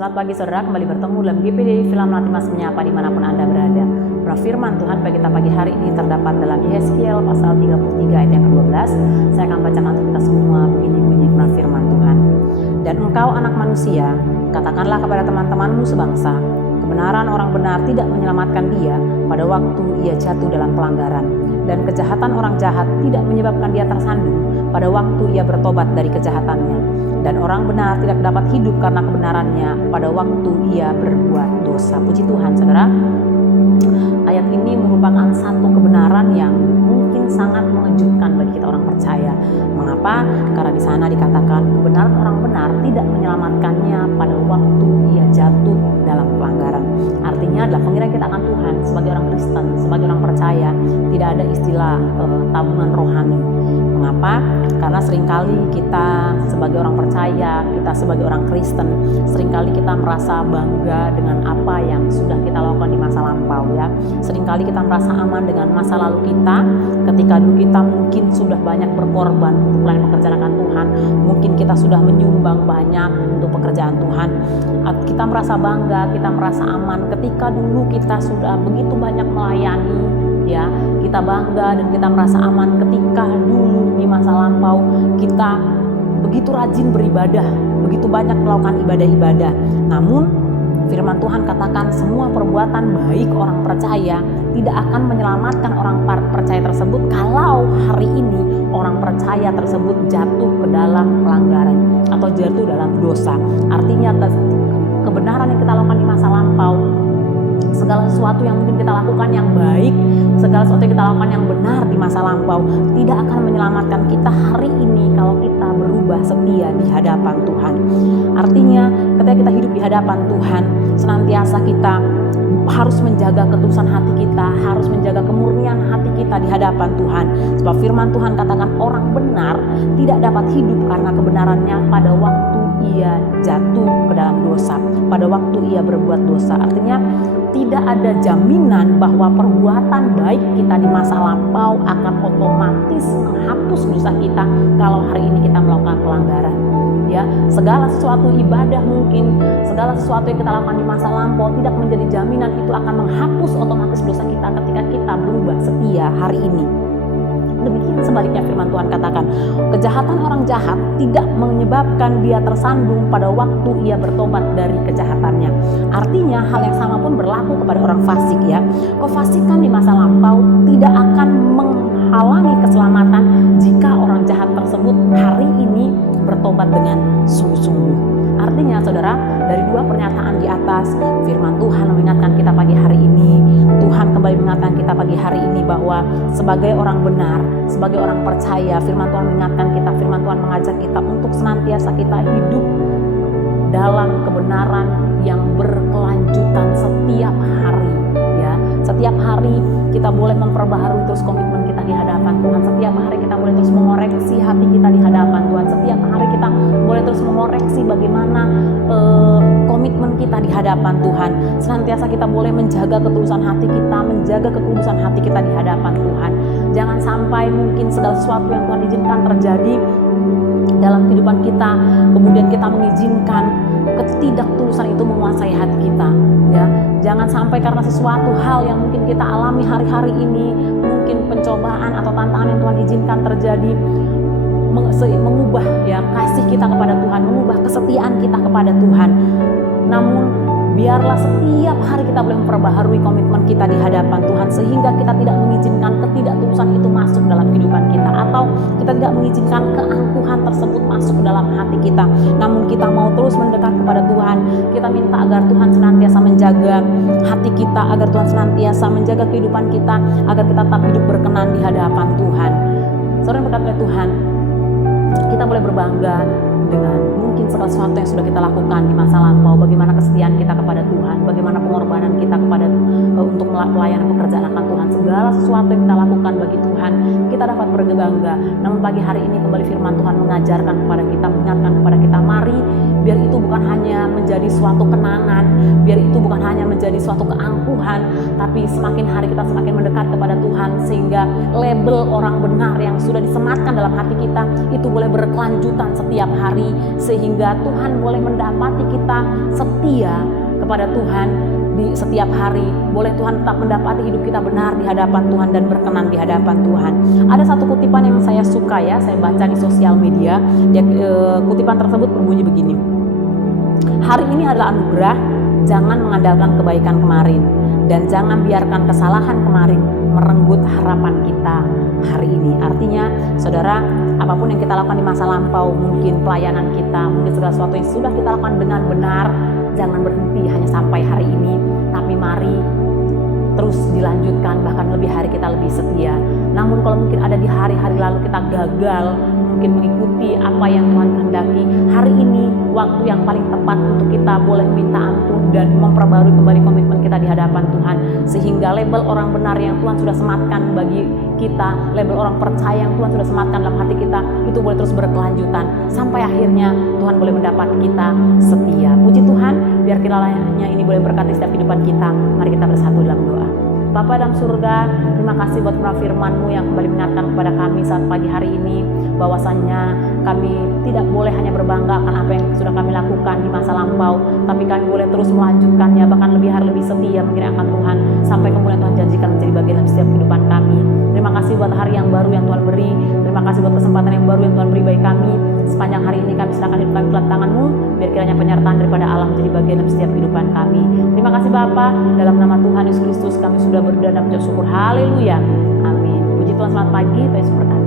Selamat pagi saudara, kembali bertemu dalam GPD Film Latimas Menyapa dimanapun Anda berada. Firman Tuhan bagi kita pagi hari ini terdapat dalam Yeskiel pasal 33 ayat yang ke-12. Saya akan bacakan untuk kita semua, begini bunyi firman Tuhan. Dan engkau anak manusia, katakanlah kepada teman-temanmu sebangsa, kebenaran orang benar tidak menyelamatkan dia pada waktu ia jatuh dalam pelanggaran, dan kejahatan orang jahat tidak menyebabkan dia tersandung pada waktu ia bertobat dari kejahatannya, dan orang benar tidak dapat hidup karena kebenarannya pada waktu ia berbuat dosa. Puji Tuhan saudara, ayat ini merupakan satu kebenaran yang mungkin sangat mengejutkan bagi kita orang percaya. Mengapa? Karena di sana dikatakan kebenaran orang benar tidak menyelamatkannya pada waktu ia jatuh dalam pelanggaran. Artinya adalah pengiran kita akan Tuhan sebagai orang Kristen, sebagai orang percaya, tidak ada istilah tabungan rohani. Mengapa? Karena seringkali kita sebagai orang percaya, kita sebagai orang Kristen, seringkali kita merasa bangga dengan apa yang sudah kita lakukan di masa lampau ya. Seringkali kita merasa aman dengan masa lalu kita, ketika dulu kita mungkin sudah banyak berkorban untuk melayani pekerjaan akan Tuhan, mungkin kita sudah menyumbang banyak untuk pekerjaan Tuhan. Kita merasa bangga, kita merasa aman ketika dulu kita sudah begitu banyak melayani ya. Kita bangga dan kita merasa aman ketika dulu di masa lampau kita begitu rajin beribadah, begitu banyak melakukan ibadah-ibadah. Namun firman Tuhan katakan semua perbuatan baik orang percaya tidak akan menyelamatkan orang percaya tersebut kalau hari ini orang percaya tersebut jatuh ke dalam pelanggaran atau jatuh dalam dosa. Artinya kebenaran yang kita lakukan di masa lampau, segala sesuatu yang mungkin kita lakukan yang baik, segala sesuatu yang kita lakukan yang benar di masa lampau tidak akan menyelamatkan kita hari ini kalau kita berubah setia di hadapan Tuhan. Artinya ketika kita hidup di hadapan Tuhan, senantiasa kita harus menjaga ketulusan hati kita, harus menjaga kemurnian hati kita di hadapan Tuhan. Sebab firman Tuhan katakan orang benar tidak dapat hidup karena kebenarannya pada waktu ia jatuh ke dalam dosa, pada waktu ia berbuat dosa. Artinya tidak ada jaminan bahwa perbuatan baik kita di masa lampau akan otomatis menghapus dosa kita kalau hari ini kita melakukan pelanggaran. Ya, segala sesuatu ibadah mungkin, segala sesuatu yang kita lakukan di masa lampau tidak menjadi jaminan itu akan menghapus otomatis dosa kita ketika kita berubah setia hari ini. Demikian sebaliknya firman Tuhan katakan, kejahatan orang jahat tidak menyebabkan dia tersandung pada waktu ia bertobat dari kejahatannya. Artinya hal yang sama pun berlaku kepada orang fasik ya. Kefasikan di masa lampau tidak akan menghalangi keselamatan jika orang jahat tersebut hari ini bertobat dengan sungguh-sungguh. Artinya saudara, dari dua pernyataan di atas, firman Tuhan mengingatkan kita pagi hari ini, Tuhan kembali mengingatkan kita pagi hari ini bahwa sebagai orang benar, sebagai orang percaya, firman Tuhan mengingatkan kita, firman Tuhan mengajak kita untuk senantiasa kita hidup dalam kebenaran yang berkelanjutan setiap hari ya. Setiap hari kita boleh memperbaharui terus komitmen kita di hadapan Tuhan. Setiap hari kita boleh terus mengoreksi hati kita di hadapan Tuhan. Setiap hari kita boleh terus mengoreksi bagaimana komitmen kita di hadapan Tuhan. Senantiasa kita boleh menjaga ketulusan hati kita, menjaga kekudusan hati kita di hadapan Tuhan. Jangan sampai mungkin segala sesuatu yang Tuhan izinkan terjadi dalam kehidupan kita, kemudian kita mengizinkan ketidaktulusan itu menguasai hati kita ya. Jangan sampai karena sesuatu hal yang mungkin kita alami hari-hari ini, mungkin pencobaan atau tantangan yang Tuhan izinkan terjadi, mengubah ya kasih kita kepada Tuhan, mengubah kesetiaan kita kepada Tuhan. Namun biarlah setiap hari kita boleh memperbaharui komitmen kita di hadapan Tuhan, sehingga kita tidak mengizinkan ketidaktulusan itu masuk dalam kehidupan kita, atau kita tidak mengizinkan keangkuhan tersebut masuk ke dalam hati kita. Namun kita mau terus mendekat kepada Tuhan. Kita minta agar Tuhan senantiasa menjaga hati kita, agar Tuhan senantiasa menjaga kehidupan kita, agar kita tetap hidup berkenan di hadapan Tuhan. Saudara yang berkat oleh Tuhan, kita boleh berbangga dengan mungkin segala sesuatu yang sudah kita lakukan di masa lampau, bagaimana kesetiaan kita kepada Tuhan, bagaimana pengorbanan kita kepada untuk pelayanan pekerjaan akan Tuhan. Segala sesuatu yang kita lakukan bagi Tuhan, kita dapat berbangga. Namun pagi hari ini kembali firman Tuhan mengajarkan kepada kita, mengingatkan kepada kita, mari biar itu bukan hanya menjadi suatu kenangan, biar itu bukan hanya menjadi suatu keangkuhan, tapi semakin hari kita semakin mendekat kepada Tuhan, sehingga label orang benar yang sudah disematkan dalam hati kita itu boleh boleh berkelanjutan setiap hari, sehingga Tuhan boleh mendapati kita setia kepada Tuhan di setiap hari. Boleh Tuhan tetap mendapati hidup kita benar di hadapan Tuhan dan berkenan di hadapan Tuhan. Ada satu kutipan yang saya suka ya, saya baca di sosial media. Kutipan tersebut berbunyi begini: hari ini adalah anugerah, jangan mengandalkan kebaikan kemarin, dan jangan biarkan kesalahan kemarin merenggut harapan kita hari ini. Artinya, saudara, apapun yang kita lakukan di masa lampau, mungkin pelayanan kita, mungkin segala sesuatu yang sudah kita lakukan dengan benar, jangan berhenti hanya sampai hari ini, tapi mari terus dilanjutkan, bahkan lebih hari kita lebih setia. Namun kalau mungkin ada di hari-hari lalu kita gagal mungkin mengikuti apa yang Tuhan kehendaki, hari ini waktu yang paling tepat untuk kita boleh minta ampun dan memperbarui kembali komitmen kita di hadapan Tuhan, sehingga label orang benar yang Tuhan sudah sematkan bagi kita, label orang percaya yang Tuhan sudah sematkan dalam hati kita, itu boleh terus berkelanjutan sampai akhirnya Tuhan boleh mendapat kita setia. Puji Tuhan, biar kiranya ini boleh berkati setiap kehidupan kita. Mari kita bersatu dalam doa. Bapa dalam surga, terima kasih buat firman-Mu yang kembali mengingatkan kepada kami saat pagi hari ini, bahwasannya kami tidak boleh hanya berbangga akan apa yang sudah kami lakukan di masa lampau, tapi kami boleh terus melanjutkannya, bahkan lebih hari lebih setia mengiring akan Tuhan sampai kemuliaan Tuhan janjikan menjadi bagian dalam setiap kehidupan kami. Terima kasih buat hari yang baru yang Tuhan beri. Terima kasih buat kesempatan yang baru yang Tuhan beri bagi kami. Sepanjang hari ini kami serahkan hidup kami ke dalam tangan-Mu, biar kiranya penyertaan daripada Allah menjadi bagian dalam setiap kehidupan kami. Terima kasih Bapa, dalam nama Tuhan Yesus Kristus kami sudah berdoa dan mengucap syukur. Haleluya. Amin. Puji Tuhan, selamat pagi. Tuhan Yesus berkati.